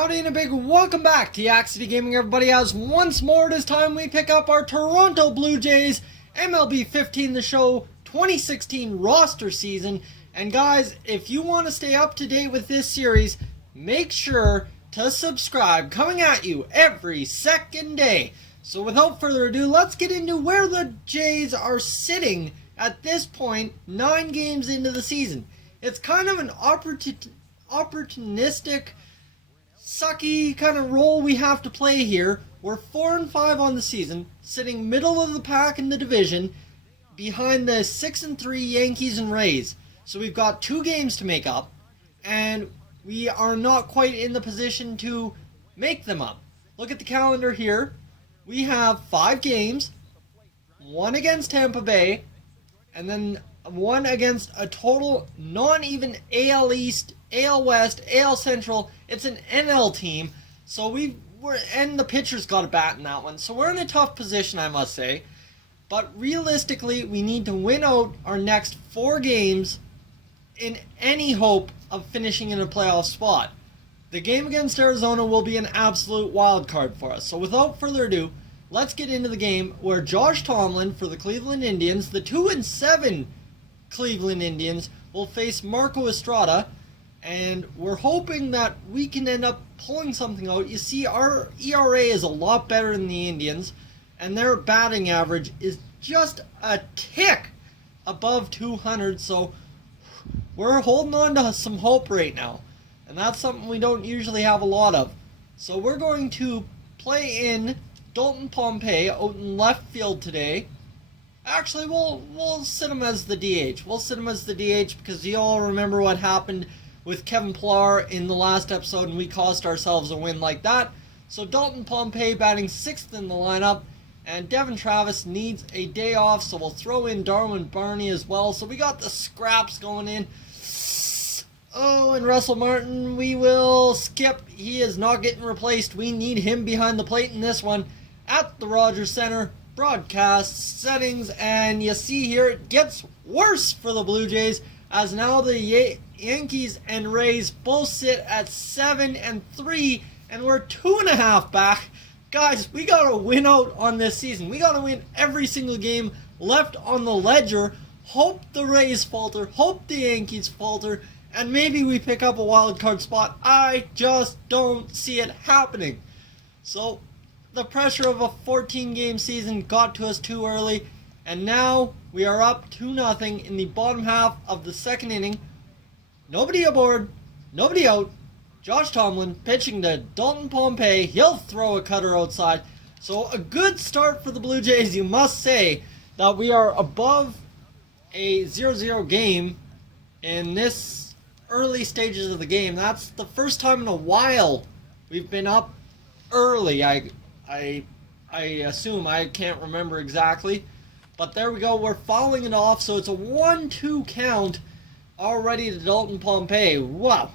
howdy and a big welcome back to Yak-City Gaming, everybody, as once more it is time we pick up our Toronto Blue Jays MLB 15 The Show 2016 roster season. And guys, if you want to stay up to date with this series, make sure to subscribe, coming at you every second day. So without further ado, let's get into where the Jays are sitting at this point, 9 games into the season. It's kind of an opportunistic, sucky kind of role we have to play here. We're 4-5 on the season, sitting middle of the pack in the division, behind the 6-3 Yankees and Rays. So we've got 2 games to make up, and we are not quite in the position to make them up. Look at the calendar here. We have 5 games, 1 against Tampa Bay, and then 1 against a total non-even AL East, AL West, AL Central. It's an NL team, so and the pitcher's got a bat in that one. So we're in a tough position, I must say. But realistically, we need to win out our next 4 games in any hope of finishing in a playoff spot. The game against Arizona will be an absolute wild card for us. So without further ado, let's get into the game where Josh Tomlin for the Cleveland Indians, the 2-7 Cleveland Indians, will face Marco Estrada, and we're hoping that we can end up pulling something out. You see, our ERA is a lot better than the Indians, and their batting average is just a tick above 200, so we're holding on to some hope right now, and that's something we don't usually have a lot of. So we're going to play in Dalton Pompey out in left field today. Actually, we'll sit him as the DH. We'll sit him as the DH because you all remember what happened with Kevin Pillar in the last episode, and we cost ourselves a win like that. So Dalton Pompey batting 6th in the lineup, and Devin Travis needs a day off, so we'll throw in Darwin Barney as well. So we got the scraps going in. Oh, and Russell Martin, we will skip. He is not getting replaced. We need him behind the plate in this one at the Rogers Center. Broadcast settings, and you see here it gets worse for the Blue Jays, as now the Yankees and Rays both sit at 7-3, and we're 2.5 back. Guys, we gotta win out on this season. We gotta win every single game left on the ledger. Hope the Rays falter, hope the Yankees falter, and maybe we pick up a wild card spot. I just don't see it happening. So the pressure of a 14-game season got to us too early, and now we are up 2-0 in the bottom half of the second inning. Nobody aboard, nobody out. Josh Tomlin pitching to Dalton Pompey. He'll throw a cutter outside. So a good start for the Blue Jays. You must say that we are above a 0-0 game in this early stages of the game. That's the first time in a while we've been up early. I assume. I can't remember exactly. But there we go. We're fouling it off. So it's a 1-2 count already to Dalton Pompey. Wow.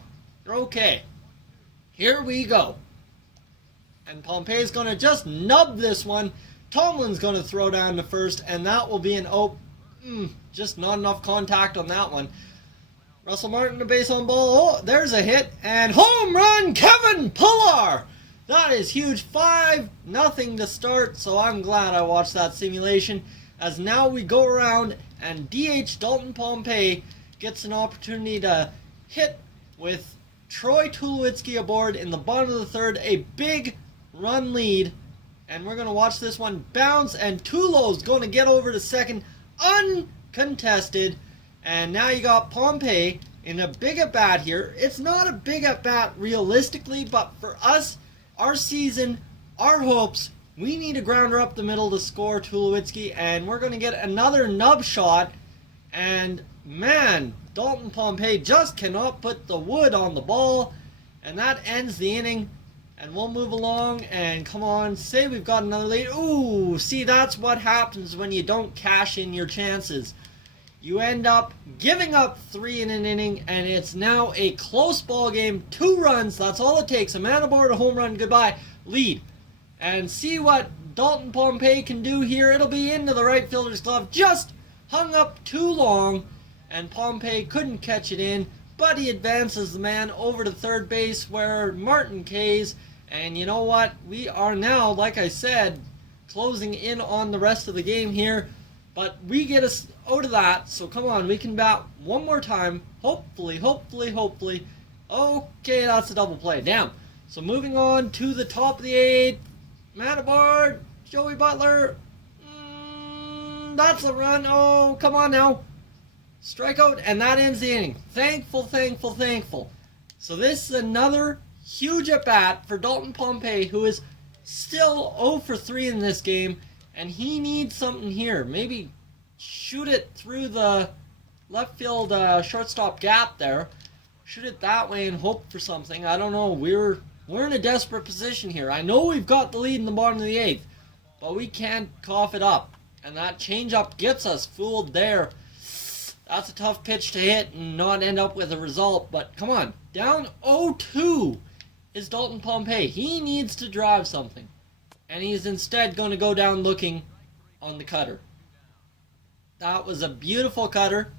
Okay. Here we go. And Pompey's going to just nub this one. Tomlin's going to throw down to first. And that will be an just not enough contact on that one. Russell Martin, a base on ball. Oh, there's a hit. And home run, Kevin Pillar. That is huge. 5-0 to start, so I'm glad I watched that simulation, as now we go around and DH Dalton Pompey gets an opportunity to hit with Troy Tulowitzki aboard in the bottom of the third, a big run lead, and we're going to watch this one bounce, and Tulo's going to get over to second uncontested, and now you got Pompey in a big at-bat here. It's not a big at-bat realistically, but for us, our season, our hopes, we need a grounder up the middle to score Tulowitzki, and we're going to get another nub shot, and man, Dalton Pompey just cannot put the wood on the ball, and that ends the inning, and we'll move along, and come on, say we've got another lead. Ooh, see, that's what happens when you don't cash in your chances. You end up giving up 3 in an inning, and it's now a close ball game. 2 runs, that's all it takes. A man aboard, a home run, goodbye, lead. And see what Dalton Pompey can do here. It'll be into the right fielder's glove. Just hung up too long, and Pompey couldn't catch it in. but he advances the man over to third base where Martin K's. And you know what? We are now, like I said, closing in on the rest of the game here. But we get us out of that, so come on, we can bat one more time. Hopefully. Okay, that's a double play. Damn. So moving on to the top of the eighth. Matabar, Joey Butler. That's a run. Oh, come on now. Strikeout, and that ends the inning. Thankful. So this is another huge at-bat for Dalton Pompey, who is still 0 for 3 in this game, and he needs something here. Maybe shoot it through the left field shortstop gap there. Shoot it that way and hope for something. I don't know. We're in a desperate position here. I know we've got the lead in the bottom of the eighth, but we can't cough it up. And that changeup gets us fooled there. That's a tough pitch to hit and not end up with a result. But come on, down 0-2 is Dalton Pompey. He needs to drive something. And he's instead going to go down looking on the cutter. That was a beautiful cutter.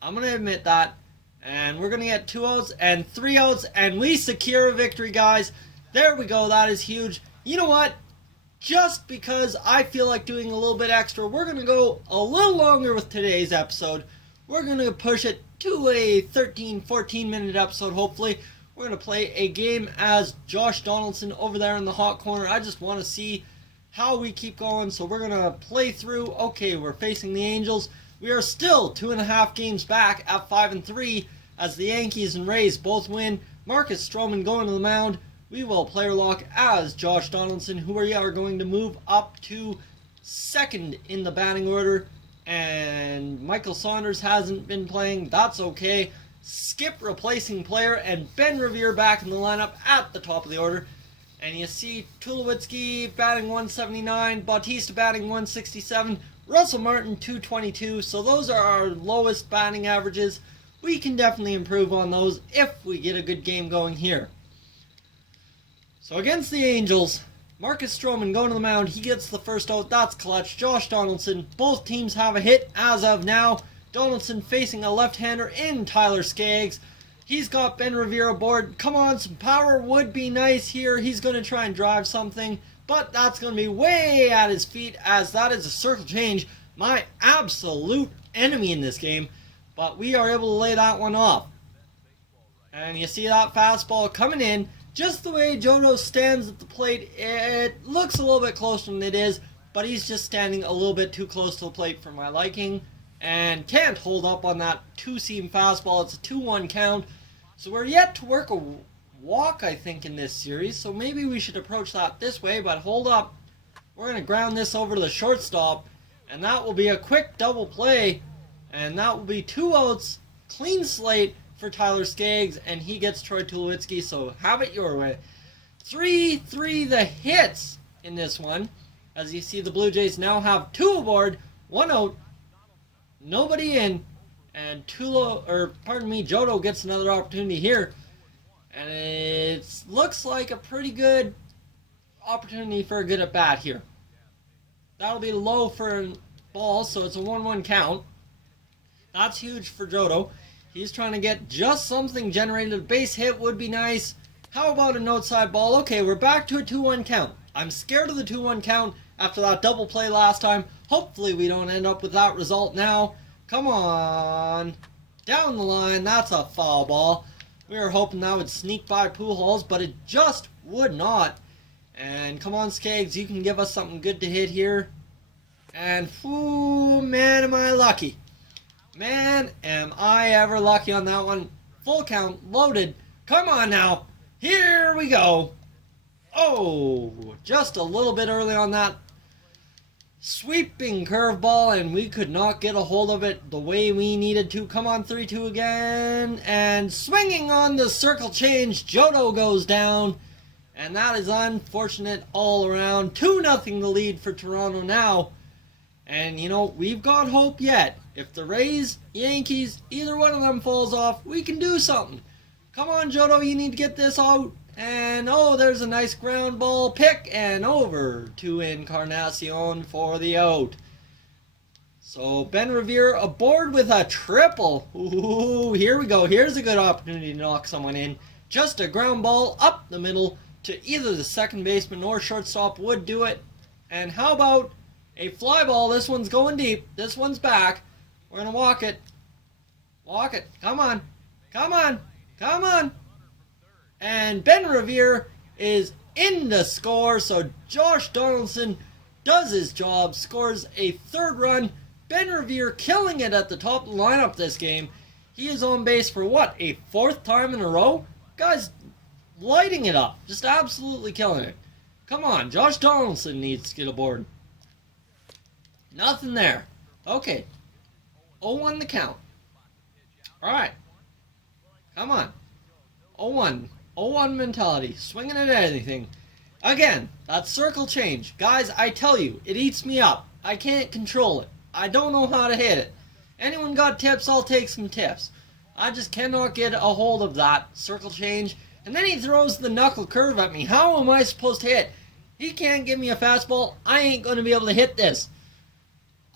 I'm going to admit that. And we're going to get 2 outs and 3 outs. And we secure a victory, guys. There we go. That is huge. You know what? Just because I feel like doing a little bit extra, we're going to go a little longer with today's episode. We're going to push it to a 13-14 minute episode, hopefully. We're going to play a game as Josh Donaldson over there in the hot corner. I just want to see how we keep going, so we're going to play through. Okay, we're facing the Angels. We are still 2.5 games back at 5-3 as the Yankees and Rays both win. Marcus Stroman going to the mound. We will player lock as Josh Donaldson, who we are going to move up to second in the batting order. And Michael Saunders hasn't been playing. That's okay. Skip replacing player and Ben Revere back in the lineup at the top of the order. And you see Tulowitzki batting 179, Bautista batting 167, Russell Martin 222. So those are our lowest batting averages. We can definitely improve on those if we get a good game going here. So against the Angels, Marcus Stroman going to the mound. He gets the first out. That's clutch. Josh Donaldson. Both teams have a hit as of now. Donaldson facing a left-hander in Tyler Skaggs. He's got Ben Revere aboard. Come on, some power would be nice here. He's going to try and drive something, but that's going to be way at his feet as that is a circle change. My absolute enemy in this game, but we are able to lay that one off. And you see that fastball coming in. Just the way Jodo stands at the plate, it looks a little bit closer than it is, but he's just standing a little bit too close to the plate for my liking and can't hold up on that two-seam fastball. It's a 2-1 count, so we're yet to work a walk, I think, in this series, so maybe we should approach that this way, but hold up. We're going to ground this over to the shortstop, and that will be a quick double play, and that will be 2 outs, clean slate for Tyler Skaggs, and he gets Troy Tulowitzki, so have it your way. 3-3 the hits in this one. As you see, the Blue Jays now have 2 aboard, 1 out, nobody in, and Jodo gets another opportunity here. And it looks like a pretty good opportunity for a good at-bat here. That'll be low for a ball, so it's a 1-1 count. That's huge for Jodo. He's trying to get just something generated. A base hit would be nice. How about an outside ball? Okay, we're back to a 2-1 count. I'm scared of the 2-1 count after that double play last time. Hopefully we don't end up with that result now. Come on. Down the line. That's a foul ball. We were hoping that would sneak by Pujols, but it just would not. And come on, Skaggs. You can give us something good to hit here. And, whoo, man, am I lucky. Man, am I ever lucky on that one. Full count, loaded. Come on now. Here we go. Oh, just a little bit early on that sweeping curveball, and we could not get a hold of it the way we needed to. Come on, 3-2 again. And swinging on the circle change, Jodo goes down. And that is unfortunate all around. 2-0 the lead for Toronto now. And, you know, we've got hope yet. If the Rays, Yankees, either one of them falls off, we can do something. Come on, Jodo, you need to get this out. And, oh, there's a nice ground ball pick. And over to Encarnacion for the out. So Ben Revere aboard with a triple. Ooh, here we go. Here's a good opportunity to knock someone in. Just a ground ball up the middle to either the second baseman or shortstop would do it. And how about a fly ball? This one's going deep. This one's back. We're going to walk it. Walk it. Come on. Come on. Come on. And Ben Revere is in the score. So Josh Donaldson does his job, scores a third run. Ben Revere killing it at the top of the lineup this game. He is on base for what, a fourth time in a row? Guy's lighting it up. Just absolutely killing it. Come on, Josh Donaldson needs to get aboard. Nothing there. Okay. 0-1 the count. Alright. Come on. 0-1. 0-1 mentality. Swinging at anything. Again, that circle change. Guys, I tell you, it eats me up. I can't control it. I don't know how to hit it. Anyone got tips, I'll take some tips. I just cannot get a hold of that circle change. And then he throws the knuckle curve at me. How am I supposed to hit? He can't give me a fastball. I ain't going to be able to hit this.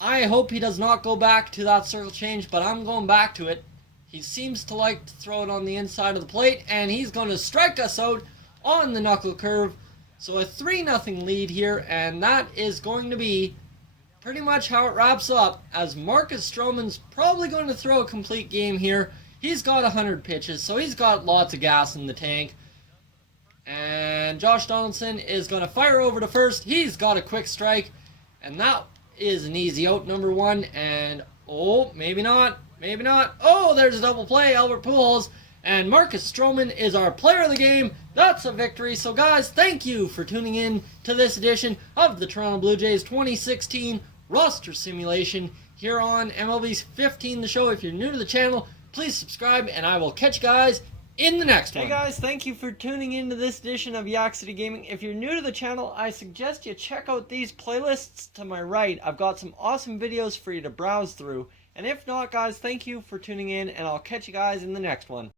I hope he does not go back to that circle change, but I'm going back to it. He seems to like to throw it on the inside of the plate, and he's going to strike us out on the knuckle curve. So a 3-0 lead here, and that is going to be pretty much how it wraps up, as Marcus Stroman's probably going to throw a complete game here. He's got 100 pitches, so he's got lots of gas in the tank. And Josh Donaldson is going to fire over to first. He's got a quick strike, and that is an easy out, number one. And, oh, maybe not, maybe not. Oh, there's a double play, Albert Pujols. And Marcus Stroman is our player of the game. That's a victory. So, guys, thank you for tuning in to this edition of the Toronto Blue Jays 2016 roster simulation here on MLB's 15 The Show. If you're new to the channel, please subscribe, and I will catch you guys in the next one. Hey guys, thank you for tuning in to this edition of Yak-City Gaming. If you're new to the channel, I suggest you check out these playlists to my right. I've got some awesome videos for you to browse through. And if not, guys, thank you for tuning in, and I'll catch you guys in the next one.